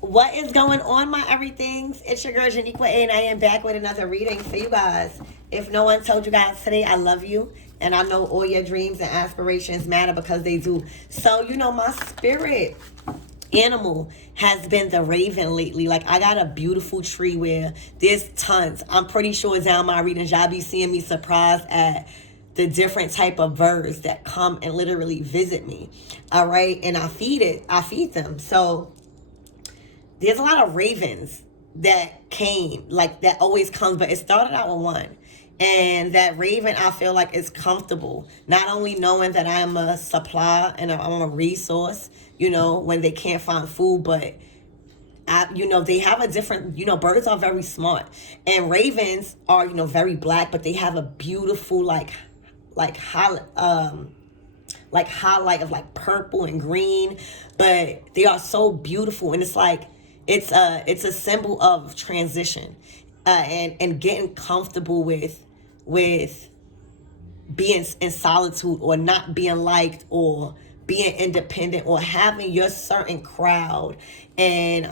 What is going on, my everythings? It's your girl Janiqua A, and I am back with another reading for you guys. If no one told you guys today, I love you, and I know all your dreams and aspirations matter because they do. So, my spirit animal has been the raven lately. Like, I got a beautiful tree where there's tons. I'm pretty sure down my readings, y'all be seeing me surprised at the different type of birds that come and literally visit me. All right, and I feed them. So there's a lot of ravens that came, like that always comes, but it started out with one. And that raven, I feel like, is comfortable. Not only knowing that I'm a supply and I'm a resource, when they can't find food, but they have a different, birds are very smart. And ravens are, very black, but they have a beautiful, highlight of like purple and green, but they are so beautiful. And it's like, it's a symbol of transition, and getting comfortable with being in solitude, or not being liked, or being independent, or having your certain crowd, and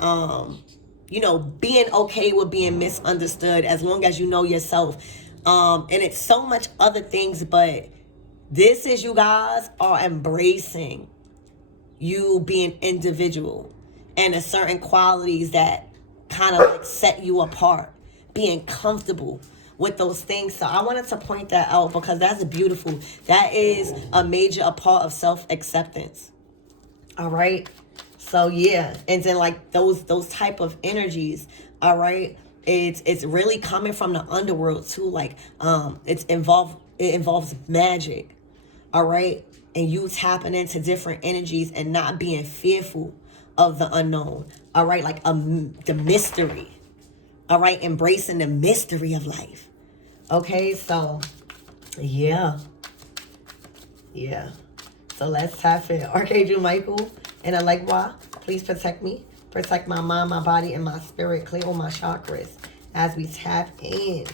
being okay with being misunderstood as long as you know yourself. And it's so much other things, but this is, you guys are embracing you being individual and a certain qualities that kind of like set you apart, being comfortable with those things. So I wanted to point that out because that's beautiful. That is a major part of self-acceptance. All right. So yeah, and then like those type of energies, all right, it's really coming from the underworld too. Like it involves magic. All right, and you tapping into different energies and not being fearful of the unknown. All right, like the mystery. All right, embracing the mystery of life. Okay, so yeah. So let's tap in. Archangel Michael and Allegra, please protect me, protect my mind, my body, and my spirit. Clear all my chakras as we tap in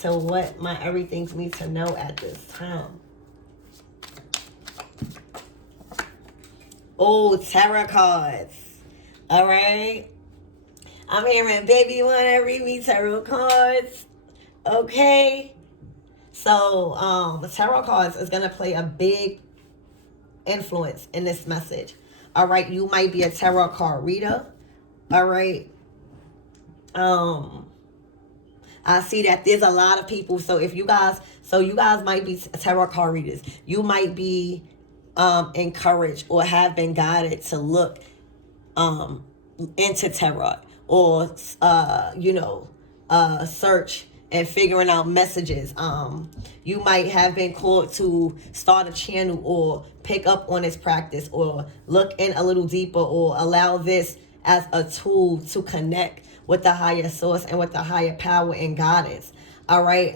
to what my everythings need to know at this time. Oh, tarot cards. All right. I'm hearing, baby, you want to read me tarot cards? Okay. So, the tarot cards is going to play a big influence in this message. All right. You might be a tarot card reader. All right. I see that there's a lot of people. So you guys might be tarot card readers. You might be encouraged or have been guided to look into tarot, or search and figuring out messages. You might have been called to start a channel or pick up on this practice, or look in a little deeper, or allow this as a tool to connect with the higher source and with the higher power and guidance. All right.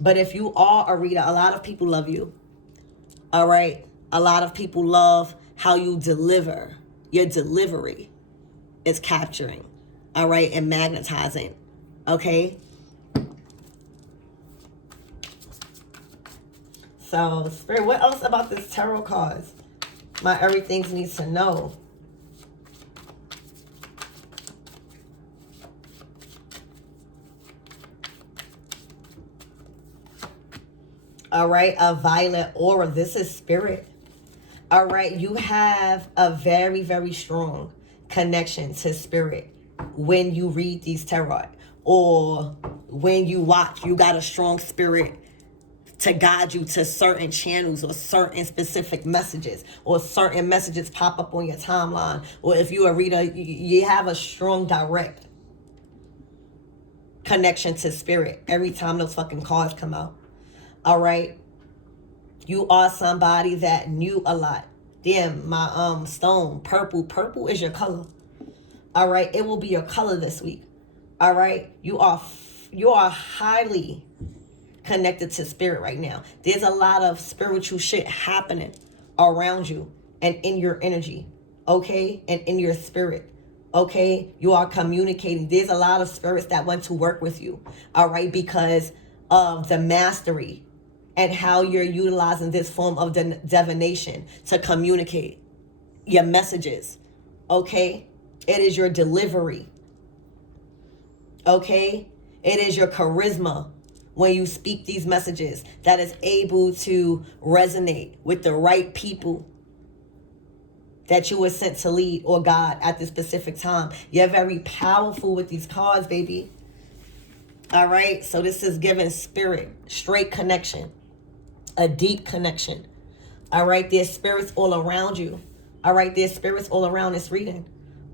But if you are a reader, a lot of people love you. All right. A lot of people love how you deliver. Your delivery is capturing. All right. And magnetizing. Okay. So, Spirit, what else about this tarot cards my everythings needs to know? All right. A violet aura. This is spirit. All right, you have a very, very strong connection to spirit when you read these tarot, or when you watch. You got a strong spirit to guide you to certain channels, or certain specific messages, or certain messages pop up on your timeline. Or if you're a reader, you have a strong direct connection to spirit every time those fucking cards come out. All right. You are somebody that knew a lot. Damn, my stone, purple. Purple is your color. All right, it will be your color this week. All right, you are highly connected to spirit right now. There's a lot of spiritual shit happening around you and in your energy, okay, and in your spirit. Okay, you are communicating. There's a lot of spirits that want to work with you. All right, because of the mastery and how you're utilizing this form of divination to communicate your messages. Okay? It is your delivery. Okay? It is your charisma when you speak these messages that is able to resonate with the right people that you were sent to lead or God at this specific time. You're very powerful with these cards, baby. All right? So this is giving spirit, straight connection, a deep connection. All right? There's spirits all around you. All right? There's spirits all around this reading.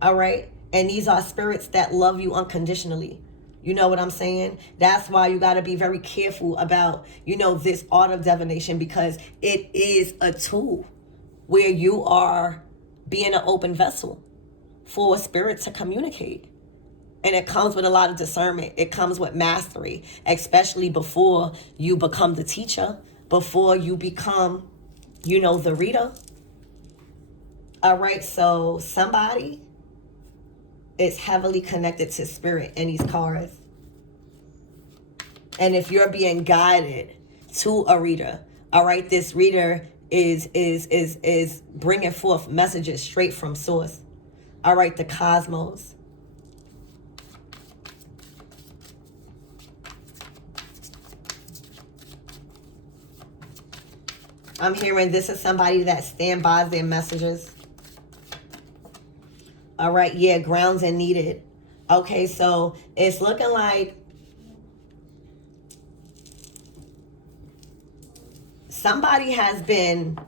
All right? And these are spirits that love you unconditionally. You know what I'm saying? That's why you got to be very careful about, this art of divination, because it is a tool where you are being an open vessel for a spirit to communicate. And it comes with a lot of discernment. It comes with mastery, especially before you become the teacher, before you become, the reader. All right, so somebody is heavily connected to spirit in these cards. And if you're being guided to a reader, all right, this reader is bringing forth messages straight from source. All right, the cosmos. I'm hearing this is somebody that stands by their messages. All right, yeah, grounds and needed. Okay, so it's looking like somebody has been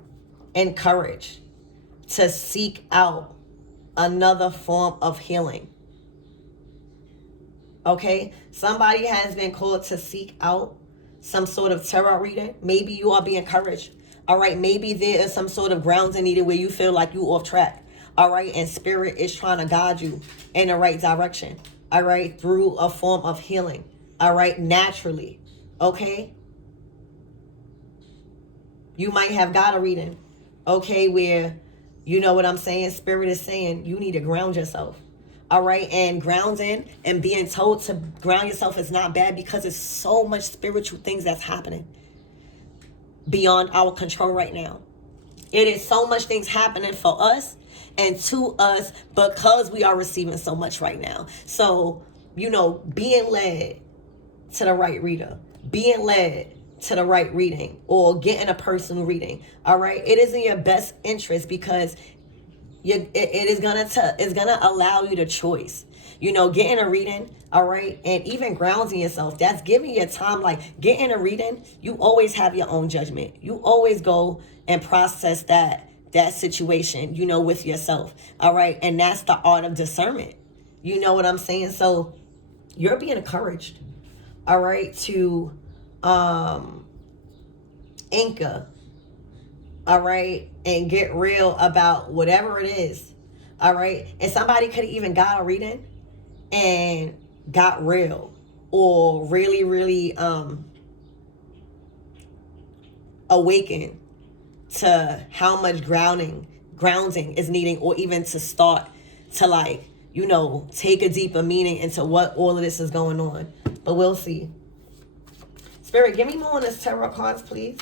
encouraged to seek out another form of healing. Okay, somebody has been called to seek out some sort of tarot reading. Maybe you are being encouraged. All right, maybe there is some sort of grounds and needed where you feel like you off track. All right, and spirit is trying to guide you in the right direction. All right, through a form of healing. All right, naturally. Okay. You might have got a reading, okay, where, you know what I'm saying, spirit is saying you need to ground yourself. All right, and grounding and being told to ground yourself is not bad, because it's so much spiritual things that's happening beyond our control right now. It is so much things happening for us and to us because we are receiving so much right now. So, being led to the right reader, being led to the right reading, or getting a personal reading, all right, it is in your best interest, because it's gonna allow you the choice, getting a reading, all right, and even grounding yourself. That's giving you time. Like getting a reading, you always have your own judgment. You always go and process that situation, with yourself, all right, and that's the art of discernment. You know what I'm saying? So you're being encouraged, all right, to anchor, all right, and get real about whatever it is, all right. And somebody could have even got a reading and got real, or really, really awakened to how much grounding is needing, or even to start to take a deeper meaning into what all of this is going on. But we'll see. Spirit, give me more on this tarot cards, please.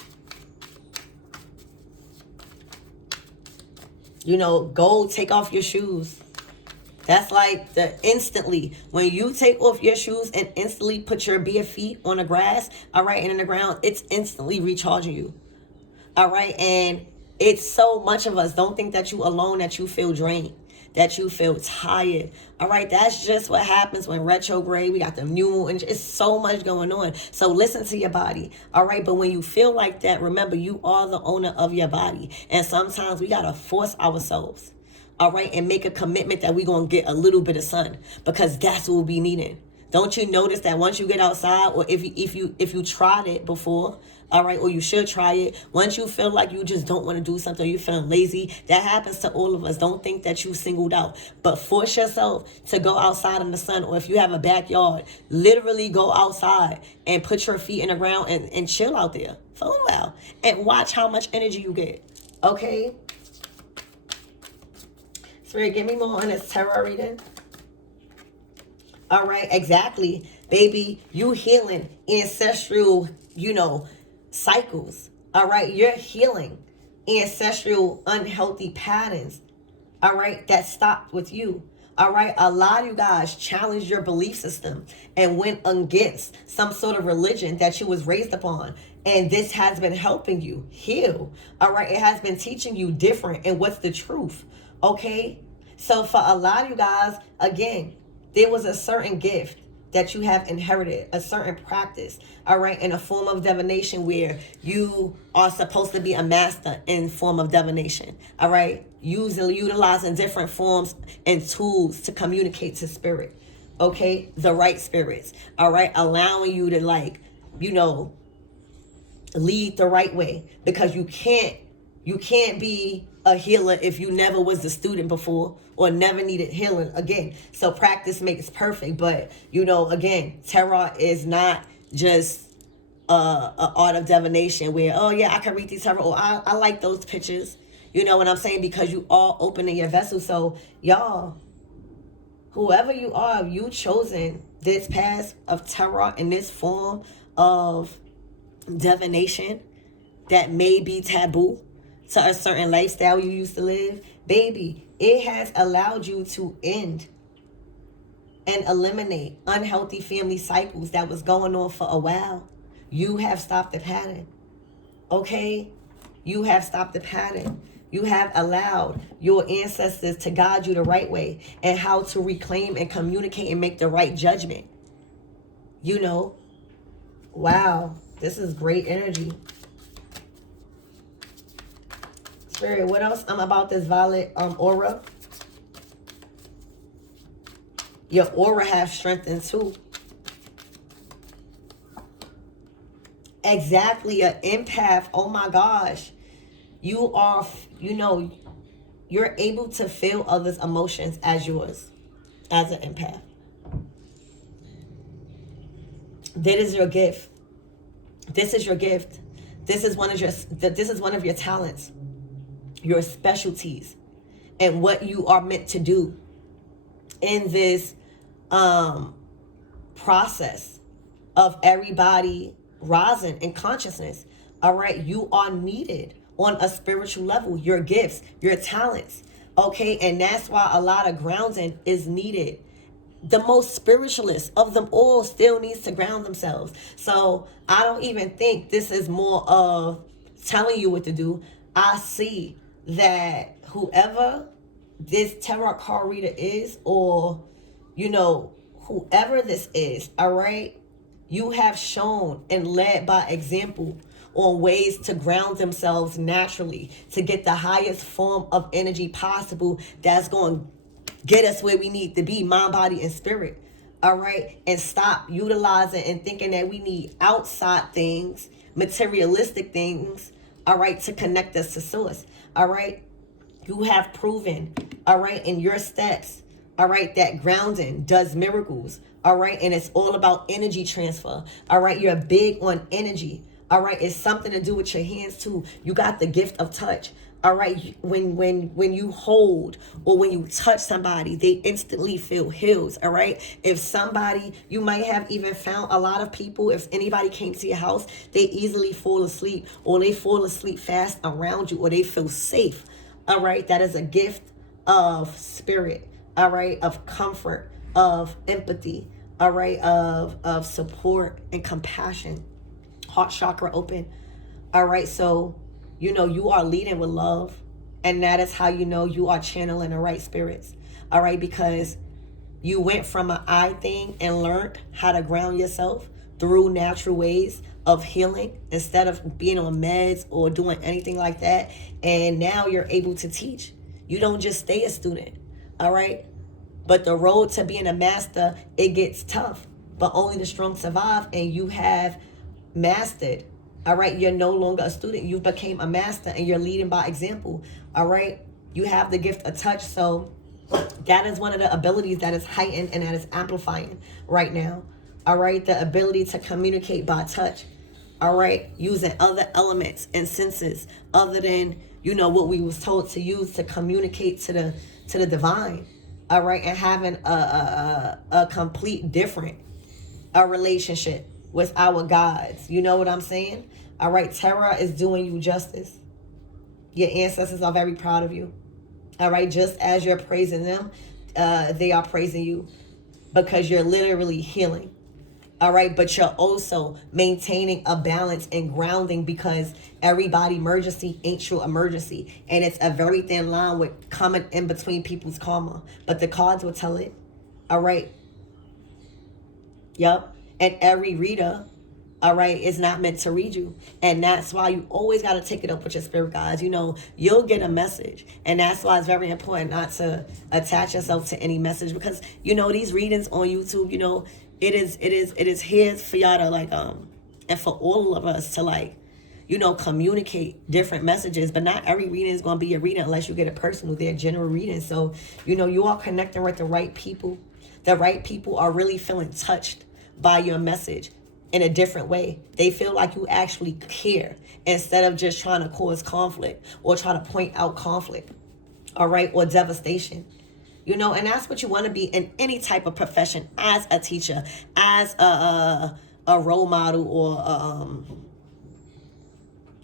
Go take off your shoes. That's like instantly, when you take off your shoes and instantly put your bare feet on the grass, all right, and in the ground, it's instantly recharging you. All right, and it's so much of us. Don't think that you alone, that you feel drained, that you feel tired. All right, that's just what happens when retrograde. We got the new moon. It's so much going on. So listen to your body. All right, but when you feel like that, remember, you are the owner of your body. And sometimes we got to force ourselves, all right, and make a commitment that we're going to get a little bit of sun, because that's what we'll be needing. Don't you notice that once you get outside, or if you tried it before, all right, or you should try it, once you feel like you just don't want to do something, you're feeling lazy, that happens to all of us. Don't think that you singled out, but force yourself to go outside in the sun, or if you have a backyard, literally go outside and put your feet in the ground and chill out there for a while and watch how much energy you get, okay? Spirit, give me more on this tarot reading. All right, exactly, baby. You healing ancestral, cycles. All right, you're healing ancestral unhealthy patterns. All right, that stopped with you. All right, a lot of you guys challenged your belief system and went against some sort of religion that you was raised upon. And this has been helping you heal. All right, it has been teaching you different and what's the truth. Okay, so for a lot of you guys, again, there was a certain gift that you have inherited, a certain practice, all right, in a form of divination where you are supposed to be a master in form of divination, all right, utilizing different forms and tools to communicate to spirit, okay, the right spirits, all right, allowing you to, like, you know, lead the right way, because you can't be a healer if you never was a student before or never needed healing again. So practice makes perfect. But you know, again, tarot is not just a art of divination where, oh yeah, I can read these tarot, or I like those pictures, you know what I'm saying, because you all opening your vessel. So y'all, whoever you are, you chosen this path of tarot in this form of divination that may be taboo to a certain lifestyle you used to live, baby, it has allowed you to end and eliminate unhealthy family cycles that was going on for a while. You have stopped the pattern. Okay? You have stopped the pattern. You have allowed your ancestors to guide you the right way and how to reclaim and communicate and make the right judgment. You know? Wow. This is great energy. Spirit, what else about this violet aura? Your aura has strengthened too. Exactly, an empath. Oh my gosh. You are, you know, you're able to feel others' emotions as yours, as an empath. That is your gift. This is your gift. This is one of your talents, your specialties, and what you are meant to do in this process of everybody rising in consciousness. All right, you are needed on a spiritual level, your gifts, your talents, okay, and that's why a lot of grounding is needed. The most spiritualist of them all still needs to ground themselves. So I don't even think this is more of telling you what to do. I see that whoever this tarot card reader is, or, you know, whoever this is, all right, you have shown and led by example on ways to ground themselves naturally to get the highest form of energy possible that's going to get us where we need to be, mind, body, and spirit. All right, and stop utilizing and thinking that we need outside things, materialistic things, all right, to connect us to source. All right, you have proven, all right, in your steps, all right, that grounding does miracles. All right, and it's all about energy transfer. All right, you're big on energy. All right, it's something to do with your hands too. You got the gift of touch. All right, when you hold or when you touch somebody, they instantly feel healed. All right, if somebody, you might have even found a lot of people, if anybody came to your house, they easily fall asleep, or they fall asleep fast around you, or they feel safe. All right, that is a gift of spirit. All right, of comfort, of empathy. All right, of support and compassion. Heart chakra open. All right, so you know you are leading with love, and that is how you know you are channeling the right spirits. All right, because you went from an I thing and learned how to ground yourself through natural ways of healing instead of being on meds or doing anything like that. And now you're able to teach. You don't just stay a student. All right, but the road to being a master, it gets tough, but only the strong survive. And you have mastered. All right, you're no longer a student, you became a master, and you're leading by example. All right, you have the gift of touch. So that is one of the abilities that is heightened and that is amplifying right now. All right, the ability to communicate by touch. All right, using other elements and senses other than, you know, what we was told to use to communicate to the divine. All right, and having a complete different relationship with our gods. You know what I'm saying? All right, Terra is doing you justice. Your ancestors are very proud of you. All right, just as you're praising them, they are praising you because you're literally healing. All right, but you're also maintaining a balance and grounding, because everybody emergency ain't true emergency, and it's a very thin line with coming in between people's karma, but the cards will tell it. All right. Yep. And every reader, all right, is not meant to read you. And that's why you always got to take it up with your spirit guides. You know, you'll get a message. And that's why it's very important not to attach yourself to any message, because, you know, these readings on YouTube, you know, it is here for y'all to like, and for all of us to like, you know, communicate different messages. But not every reading is going to be a reading unless you get a personal, they're general reading. So, you know, you are connecting with the right people. The right people are really feeling touched by your message in a different way. They feel like you actually care instead of just trying to cause conflict or try to point out conflict, all right, or devastation. You know, and that's what you want to be in any type of profession, as a teacher, as a role model, or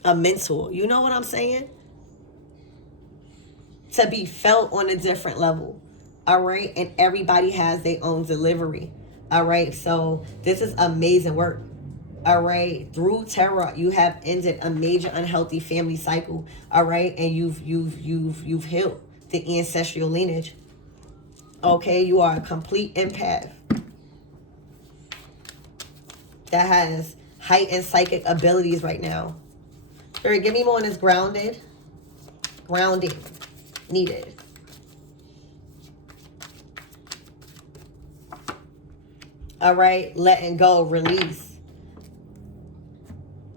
a mentor. You know what I'm saying? To be felt on a different level. All right. And everybody has their own delivery. All right. So this is amazing work. All right. Through tarot, you have ended a major unhealthy family cycle. All right. And you've healed the ancestral lineage. Okay. You are a complete empath that has heightened psychic abilities right now. Spirit, give me more on this grounding needed. All right, letting go, release.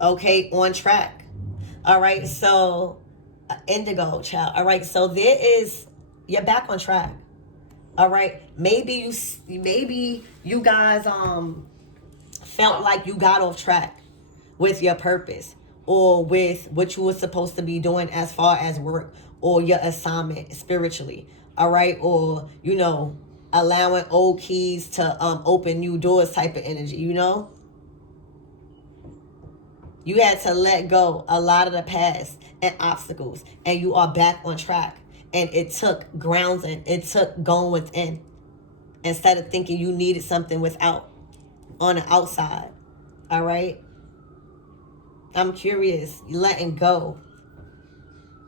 Okay, on track. All right, so indigo, child. All right, so you're back on track. All right, maybe you guys felt like you got off track with your purpose, or with what you were supposed to be doing as far as work or your assignment spiritually. All right, or you know, allowing old keys to open new doors type of energy. You know, you had to let go a lot of the past and obstacles, and you are back on track. And it took grounding, it took going within, instead of thinking you needed something without, on the outside. All right, I'm curious, letting go,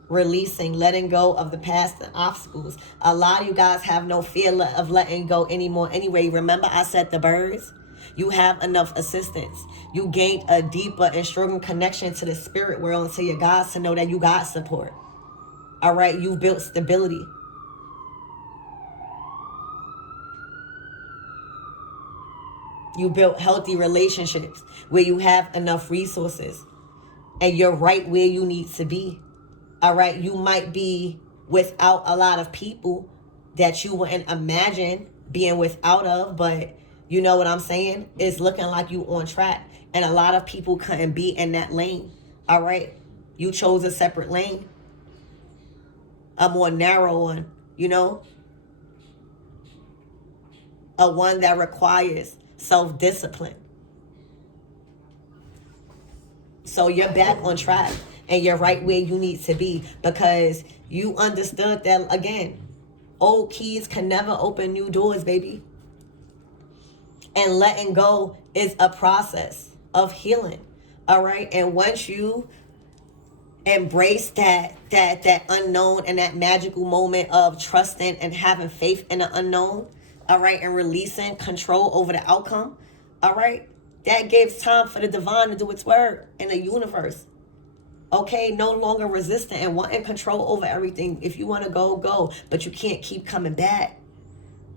releasing, letting go of the past and obstacles. A lot of you guys have no fear of letting go anymore anyway. Remember I said the birds? You have enough assistance. You gained a deeper and stronger connection to the spirit world and to your gods to know that you got support. All right, you built stability. You built healthy relationships where you have enough resources and you're right where you need to be. All right, you might be without a lot of people that you wouldn't imagine being without of, but you know what I'm saying? It's looking like you on track, and a lot of people couldn't be in that lane. All right, you chose a separate lane, a more narrow one, you know, a one that requires self-discipline. So you're back on track, and you're right where you need to be, because you understood that, again, old keys can never open new doors, baby. And letting go is a process of healing. All right. And once you embrace that unknown and that magical moment of trusting and having faith in the unknown, all right, and releasing control over the outcome, all right, that gives time for the divine to do its work in the universe. Okay, no longer resistant and wanting control over everything. If you want to go, go, but you can't keep coming back.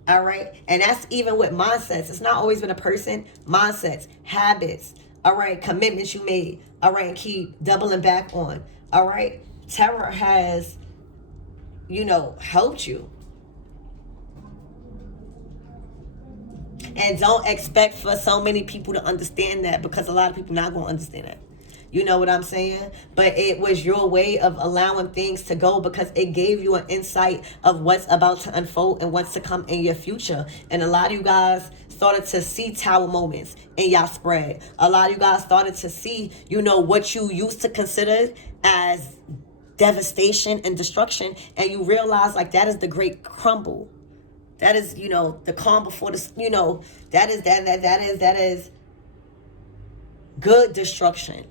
All right, and that's even with mindsets. It's not always been a person. Mindsets, habits, all right, commitments you made, all right, and keep doubling back on. All right, tarot has, you know, helped you. And don't expect for so many people to understand that, because a lot of people not going to understand that. You know what I'm saying? But it was your way of allowing things to go, because it gave you an insight of what's about to unfold and what's to come in your future. And a lot of you guys started to see tower moments in y'all spread. A lot of you guys started to see, you know, what you used to consider as devastation and destruction. And you realize, like, that is the great crumble. That is, you know, the calm before the, you know, that is good destruction.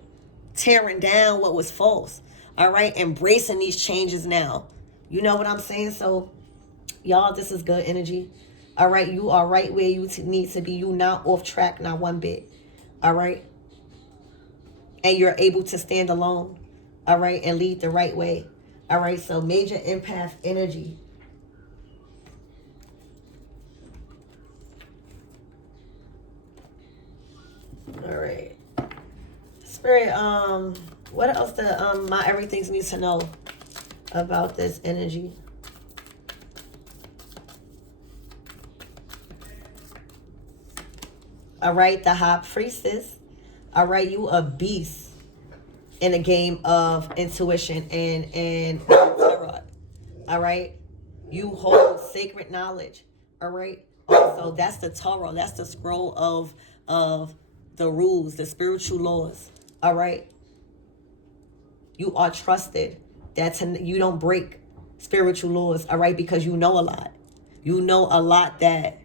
Tearing down what was false. All right. Embracing these changes now. You know what I'm saying? So, y'all, this is good energy. All right. You are right where you need to be. You not off track, not one bit. All right. And you're able to stand alone. All right. And lead the right way. All right. So, major empath energy. All right. Spirit, what else do my everythings need to know about this energy? All right, the High Priestess. All right, you a beast in a game of intuition and tarot. All right, you hold sacred knowledge. All right, so that's the tarot. That's the scroll of the rules, the spiritual laws. All right, you are trusted. You don't break spiritual laws. All right, because you know a lot. You know a lot that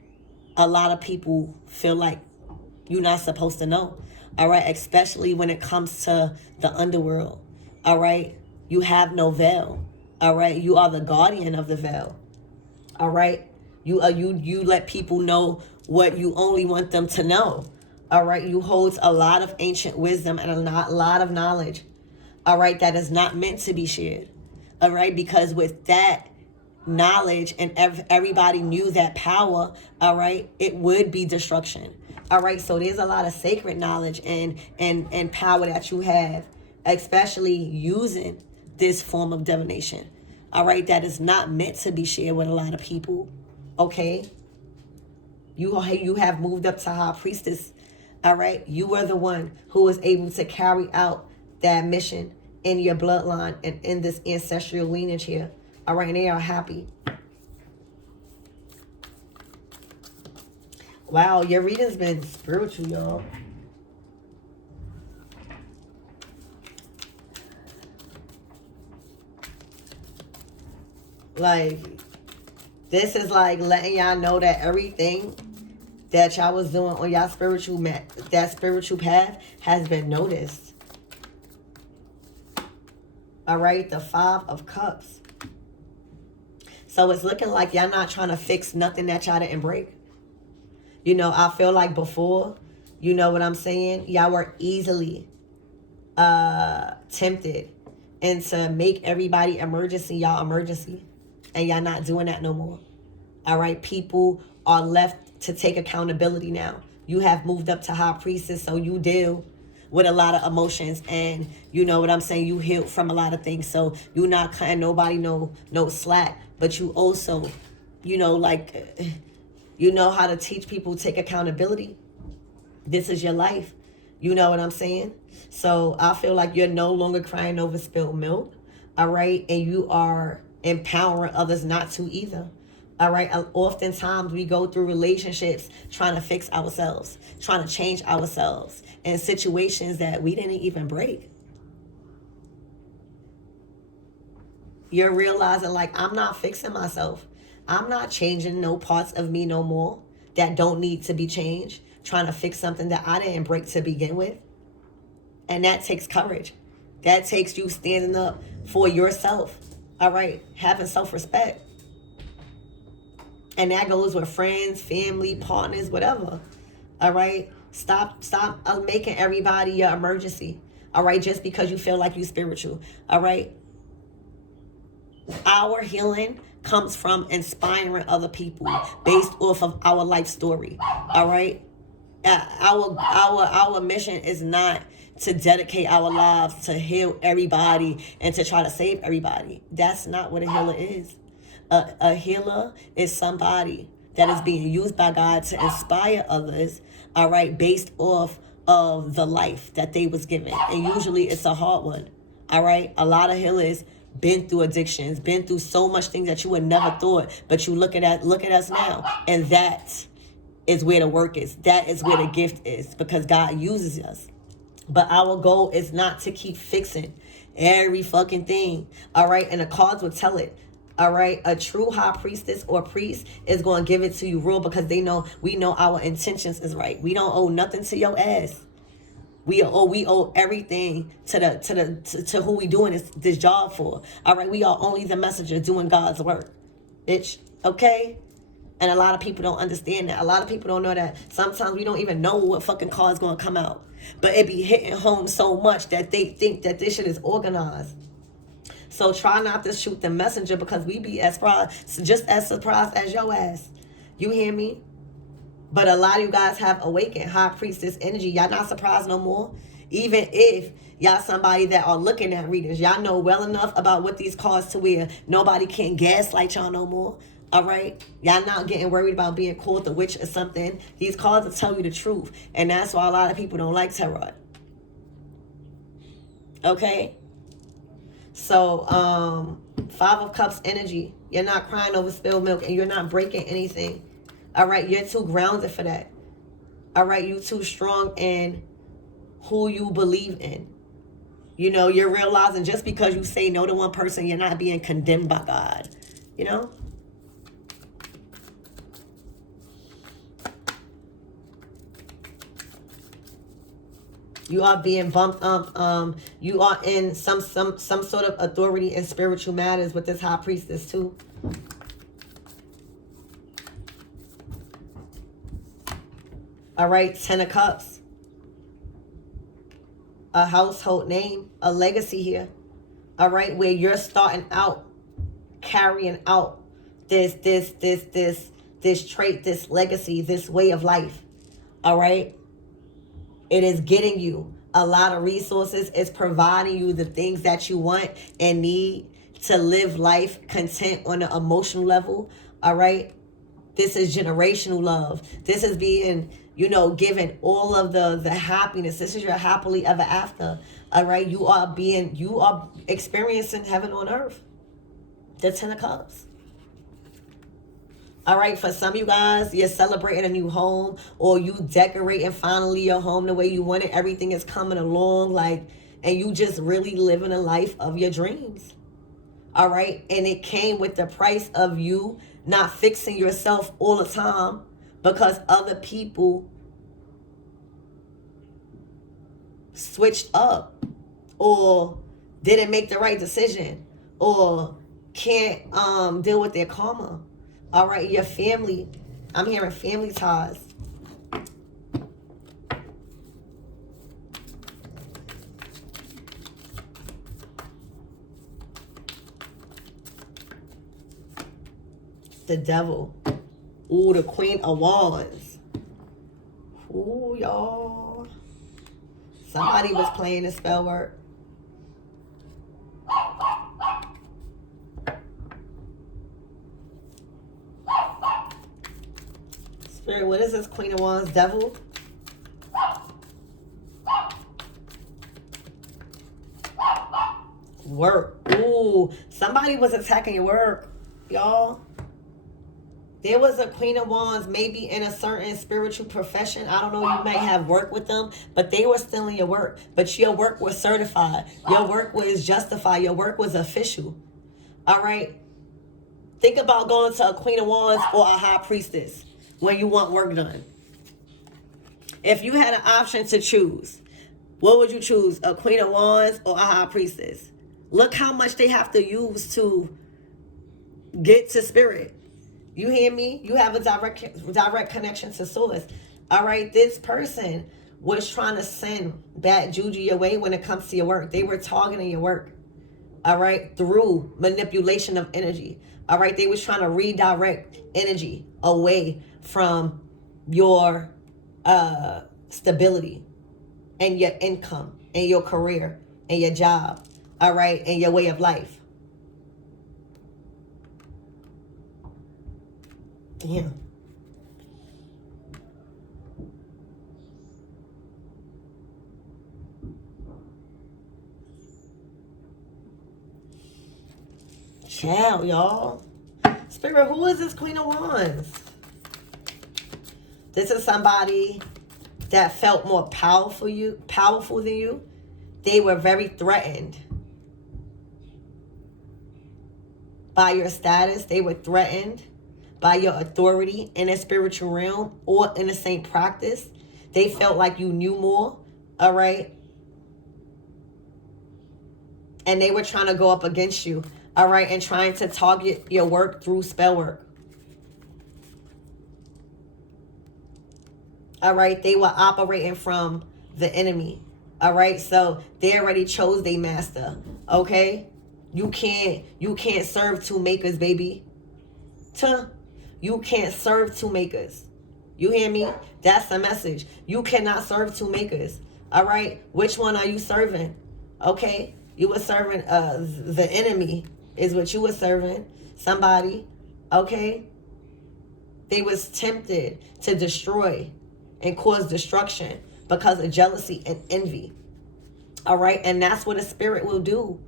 a lot of people feel like you're not supposed to know. All right, especially when it comes to the underworld. All right, you have no veil. All right, you are the guardian of the veil. All right, you let people know what you only want them to know. All right, you hold a lot of ancient wisdom and a lot of knowledge. All right, that is not meant to be shared. All right, because with that knowledge and everybody knew that power, all right, it would be destruction. All right, so there's a lot of sacred knowledge and power that you have, especially using this form of divination. All right, that is not meant to be shared with a lot of people. Okay, you have moved up to High Priestess. All right, you were the one who was able to carry out that mission in your bloodline and in this ancestral lineage here. All right, and they are happy. Wow, your reading's been spiritual, y'all. Like, this is like letting y'all know that everything that y'all was doing on y'all that spiritual path has been noticed. All right, the Five of Cups. So it's looking like y'all not trying to fix nothing that y'all didn't break. You know, I feel like before, you know what I'm saying? Y'all were easily tempted and to make everybody emergency, y'all emergency. And y'all not doing that no more. All right, people are left to take accountability now. You have moved up to High Priestess, so you deal with a lot of emotions, and you know what I'm saying, you healed from a lot of things, so you're not cutting nobody no slack, but you also, you know, like, you know how to teach people to take accountability. This is your life. You know what I'm saying? So I feel like you're no longer crying over spilled milk. All right, and you are empowering others not to either. All right, oftentimes we go through relationships trying to fix ourselves, trying to change ourselves in situations that we didn't even break. You're realizing, like, I'm not fixing myself. I'm not changing no parts of me no more that don't need to be changed, trying to fix something that I didn't break to begin with. And that takes courage. That takes you standing up for yourself. All right, having self-respect. And that goes with friends, family, partners, whatever. All right? Stop making everybody your emergency. All right? Just because you feel like you're spiritual. All right? Our healing comes from inspiring other people based off of our life story. All right? Our mission is not to dedicate our lives to heal everybody and to try to save everybody. That's not what a healer is. A healer is somebody that is being used by God to inspire others, all right, based off of the life that they was given. And usually it's a hard one, all right? A lot of healers been through addictions, been through so much things that you would never thought, but you look at us now, and that is where the work is. That is where the gift is, because God uses us. But our goal is not to keep fixing every fucking thing, all right? And the cards will tell it. All right, a true high priestess or priest is going to give it to you raw because we know our intentions is right. We don't owe nothing to your ass. We owe everything to who we doing this job for. All right, we are only the messenger doing God's work, bitch. Okay. And a lot of people don't understand that. A lot of people don't know that sometimes we don't even know what fucking car is going to come out. But it be hitting home so much that they think that this shit is organized. So try not to shoot the messenger because we be just as surprised as your ass. You hear me? But a lot of you guys have awakened high priestess energy. Y'all not surprised no more. Even if y'all somebody that are looking at readings, y'all know well enough about what these cards to wear. Nobody can gaslight y'all no more. All right? Y'all not getting worried about being called the witch or something. These cards will tell you the truth. And that's why a lot of people don't like tarot. Okay? So, 5 of Cups energy. You're not crying over spilled milk and you're not breaking anything. All right? You're too grounded for that. All right? You're too strong in who you believe in. You know, you're realizing just because you say no to one person, you're not being condemned by God. You know? You are being bumped up. You are in some sort of authority in spiritual matters with this high priestess too. All right, 10 of Cups. A household name, a legacy here. All right, where you're starting out, carrying out this trait, this legacy, this way of life. All right. It is getting you a lot of resources. It's providing you the things that you want and need to live life content on an emotional level. All right. This is generational love. This is being, you know, given all of the happiness. This is your happily ever after. All right. You are experiencing heaven on earth. The 10 of Cups. All right, for some of you guys, you're celebrating a new home or you decorating finally your home the way you want it. Everything is coming along and you just really living a life of your dreams. All right, and it came with the price of you not fixing yourself all the time because other people switched up or didn't make the right decision or can't deal with their karma. All right, your family. I'm hearing family ties. The devil. Ooh, the Queen of Wands. Ooh, y'all. Somebody was playing the spell word. Spirit, what is this Queen of Wands? Devil? Work. Ooh, somebody was attacking your work, y'all. There was a Queen of Wands maybe in a certain spiritual profession. I don't know, you might have worked with them, but they were still in your work. But your work was certified. Your work was justified. Your work was official. All right? Think about going to a Queen of Wands or a High Priestess when you want work done. If you had an option to choose, what would you choose? A Queen of Wands or a High Priestess? Look how much they have to use to get to spirit. You hear me? You have a direct connection to source. All right, this person was trying to send bad juju your way when it comes to your work. They were targeting your work. All right, through manipulation of energy. All right, they was trying to redirect energy away from your stability and your income and your career and your job. All right, and your way of life. Yeah. Ciao, y'all. Spirit, who is this Queen of Wands? This is somebody that felt more powerful than you. They were very threatened. by your status. They were threatened by your authority in the spiritual realm or in the same practice. They felt like you knew more, all right? And they were trying to go up against you, all right? And trying to target your work through spell work. All right? They were operating from the enemy, all right? So they already chose their master, okay? You can't serve two makers, baby. You can't serve two makers. You hear me? That's the message. You cannot serve two makers. All right? Which one are you serving? Okay? You were serving the enemy is what you were serving. Somebody. Okay? They was tempted to destroy and cause destruction because of jealousy and envy. All right? And that's what a spirit will do.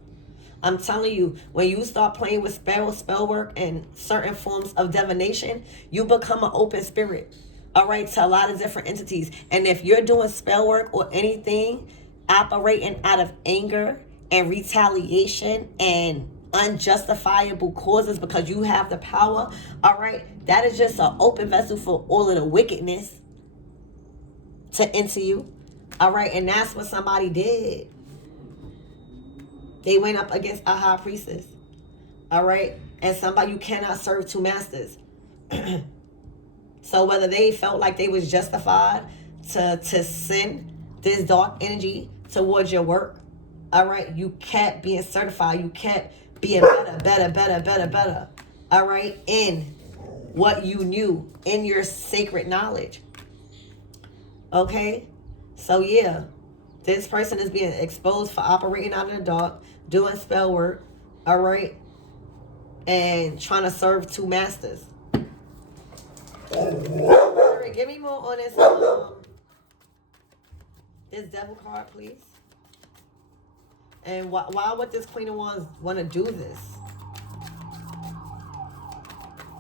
I'm telling you, when you start playing with spell work, and certain forms of divination, you become an open spirit, all right, to a lot of different entities. And if you're doing spell work or anything operating out of anger and retaliation and unjustifiable causes because you have the power, all right, that is just an open vessel for all of the wickedness to enter you, all right? And that's what somebody did. They went up against a high priestess. All right? And somebody, you cannot serve two masters. So whether they felt like they was justified to send this dark energy towards your work, all right? You kept being certified. You kept being better. All right? In what you knew, in your sacred knowledge. Okay? So yeah. This person is being exposed for operating out in the dark, doing spell work, all right, and trying to serve two masters. All right, give me more on this devil card, please. And why would this Queen of Wands want to do this?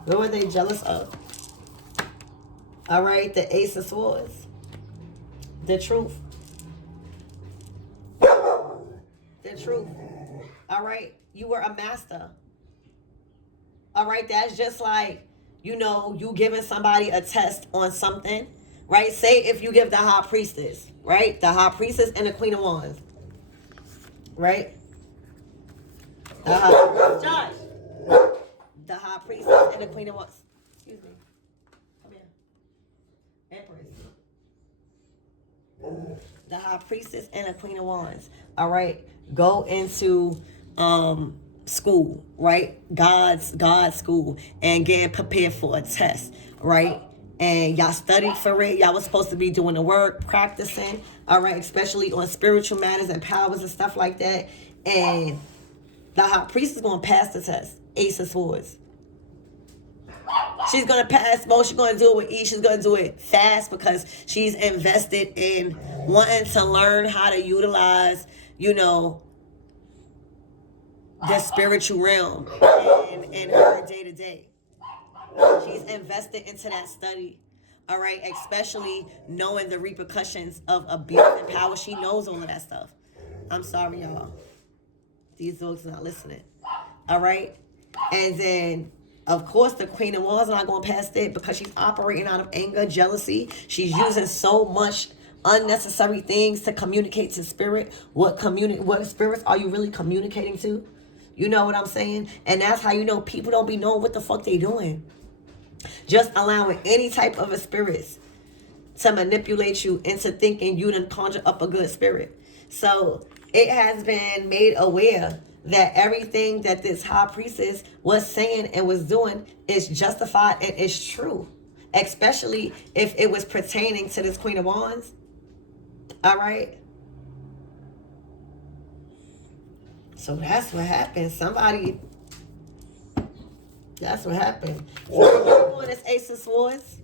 What were they jealous of? All right, the Ace of Swords. The truth. The truth. All right, you were a master. All right, that's just like, you know, you giving somebody a test on something, right? Say if you give the high priestess, right? The high priestess and the Queen of Wands, right? The high priestess and the Queen of Wands. Excuse me. Come here. Empress. The high priestess and the Queen of Wands. All right, go into school, right? God's school, and getting prepared for a test, right? And y'all studied for it. Y'all was supposed to be doing the work, practicing, all right, especially on spiritual matters and powers and stuff like that. And the high priest is going to pass the test. Ace of Swords. She's going to pass. Well, she's going to do it with ease. She's going to do it fast because she's invested in wanting to learn how to utilize, you know, the spiritual realm in her day-to-day. She's invested into that study, all right, especially knowing the repercussions of abuse and power. She knows all of that stuff. I'm sorry, y'all. These dogs are not listening, all right? And then, of course, the Queen of Wands not going past it because she's operating out of anger, jealousy. She's using so much unnecessary things to communicate to spirit. What spirits are you really communicating to? You know what I'm saying? And that's how you know people don't be knowing what the fuck they doing. Just allowing any type of a spirit to manipulate you into thinking you done conjure up a good spirit. So it has been made aware that everything that this high priestess was saying and was doing is justified and is true. Especially if it was pertaining to this Queen of Wands. All right? So that's what happened. That's what happened. So on this Ace of Swords.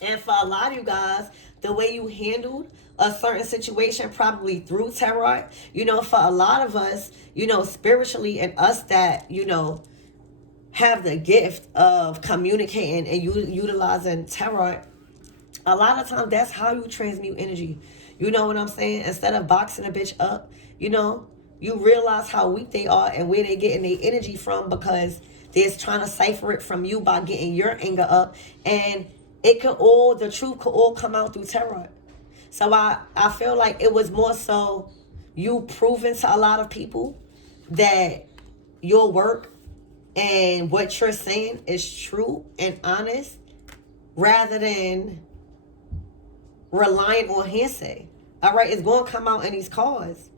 And for a lot of you guys, the way you handled a certain situation, probably through tarot, you know, for a lot of us, you know, spiritually, and us that, you know, have the gift of communicating and utilizing tarot, a lot of times that's how you transmute energy. You know what I'm saying? Instead of boxing a bitch up, you know, You realize how weak they are and where they're getting their energy from, because they're trying to cipher it from you by getting your anger up. And the truth could all come out through tarot. So I feel like it was more so you proving to a lot of people that your work and what you're saying is true and honest, rather than relying on hearsay. All right, it's going to come out in these cards.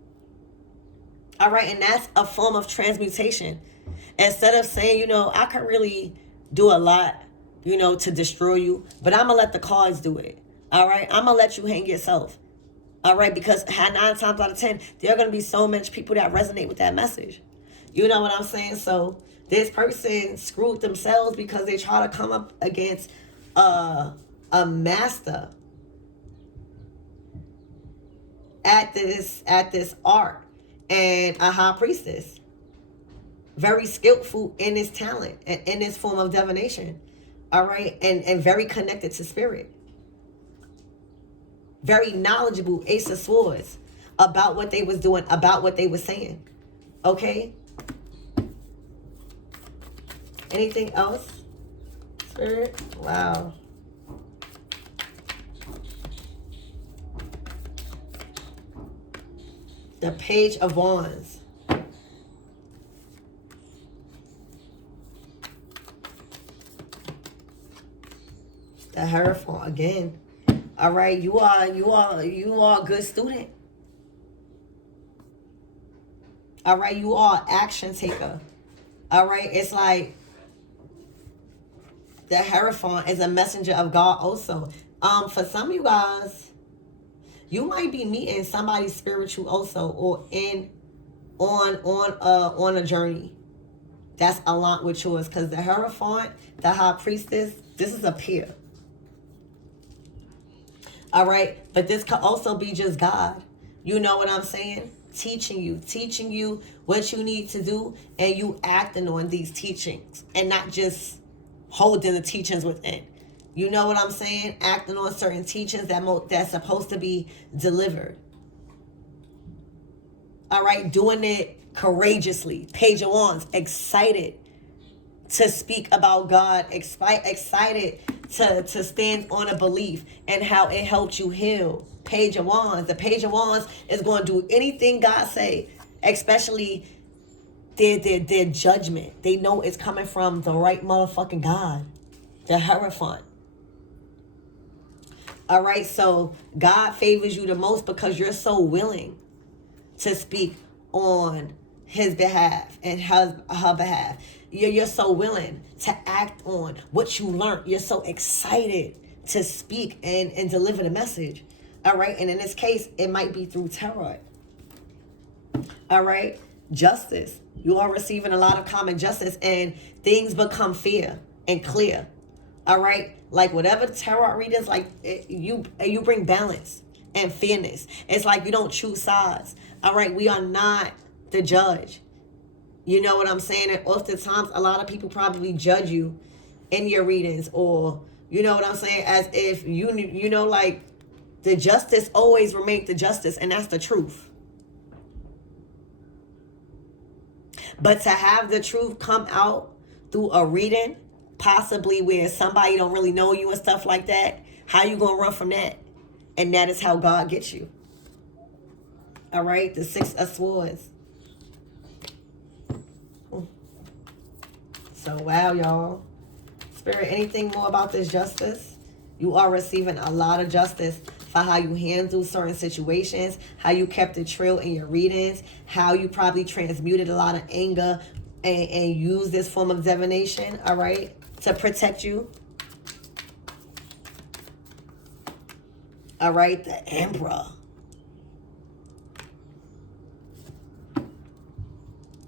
All right, and that's a form of transmutation. Instead of saying, I can really do a lot, to destroy you, but I'm going to let the cards do it. All right, I'm going to let you hang yourself. All right, because 9 times out of 10, there are going to be so much people that resonate with that message. You know what I'm saying? So this person screwed themselves because they try to come up against a master at this art, and a high priestess, very skillful in this talent and in this form of divination. All right, and very connected to spirit, very knowledgeable, Ace of Swords, about what they was doing, about what they was saying. Okay, anything else, Spirit? Wow. The Page of Wands. The Hierophant again. All right, you are a good student. All right, you are an action taker. All right, it's like the Hierophant is a messenger of God also. For some of you guys, you might be meeting somebody spiritual also, or on a journey that's aligned with yours. Because the Hierophant, the High Priestess, this is a peer. All right, but this could also be just God. You know what I'm saying? Teaching you what you need to do, and you acting on these teachings and not just holding the teachings within. You know what I'm saying? Acting on certain teachings that's supposed to be delivered. All right, doing it courageously. Page of Wands, excited to speak about God, excited to stand on a belief and how it helped you heal. Page of Wands. The Page of Wands is going to do anything God say, especially their judgment. They know it's coming from the right motherfucking God. The Hierophant. All right, so God favors you the most because you're so willing to speak on his behalf and her behalf. You're so willing to act on what you learned. You're so excited to speak and deliver the message. All right, and in this case, it might be through tarot. All right, justice. You are receiving a lot of common justice, and things become fair and clear. All right, like whatever tarot readers, like you bring balance and fairness. It's like you don't choose sides. All right, we are not the judge. You know what I'm saying? And oftentimes, a lot of people probably judge you in your readings, or you know what I'm saying, as if you know, like the justice always remains the justice, and that's the truth. But to have the truth come out through a reading, possibly where somebody don't really know you and stuff like that, how you gonna run from that? And that is how God gets you. All right, the Six of Swords. So wow, y'all. Spirit, anything more about this justice? You are receiving a lot of justice for how you handle certain situations, how you kept it trill in your readings, how you probably transmuted a lot of anger and used this form of divination, all right, to protect you. All right, the Emperor.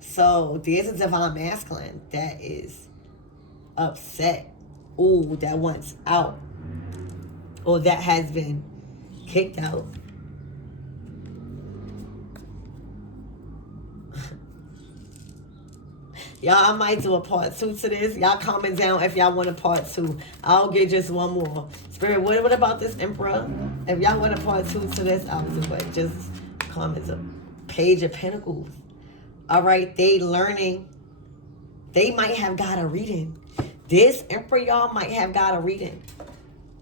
So there's a divine masculine that is upset. Ooh, that wants out. Or that has been kicked out. Y'all, I might do a part 2 to this. Y'all comment down if y'all want a part 2. I'll get just one more. Spirit, what about this Emperor? If y'all want a part 2 to this, I'll do it. Just comment up. Page of Pentacles. All right, they learning. They might have got a reading. This Emperor, y'all, might have got a reading.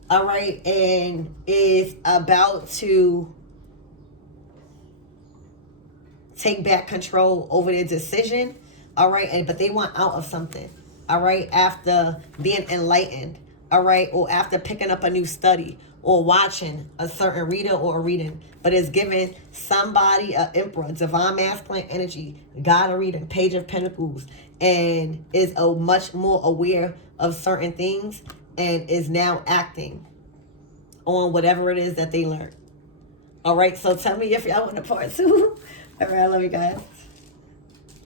All right, and is about to take back control over their decision. All right, but they want out of something. All right, after being enlightened. All right, or after picking up a new study or watching a certain reader or a reading, but it's giving somebody an Emperor, divine masculine energy, got a reading, Page of Pentacles, and is a much more aware of certain things and is now acting on whatever it is that they learned. All right, so tell me if y'all want a part two. All right, I love you guys.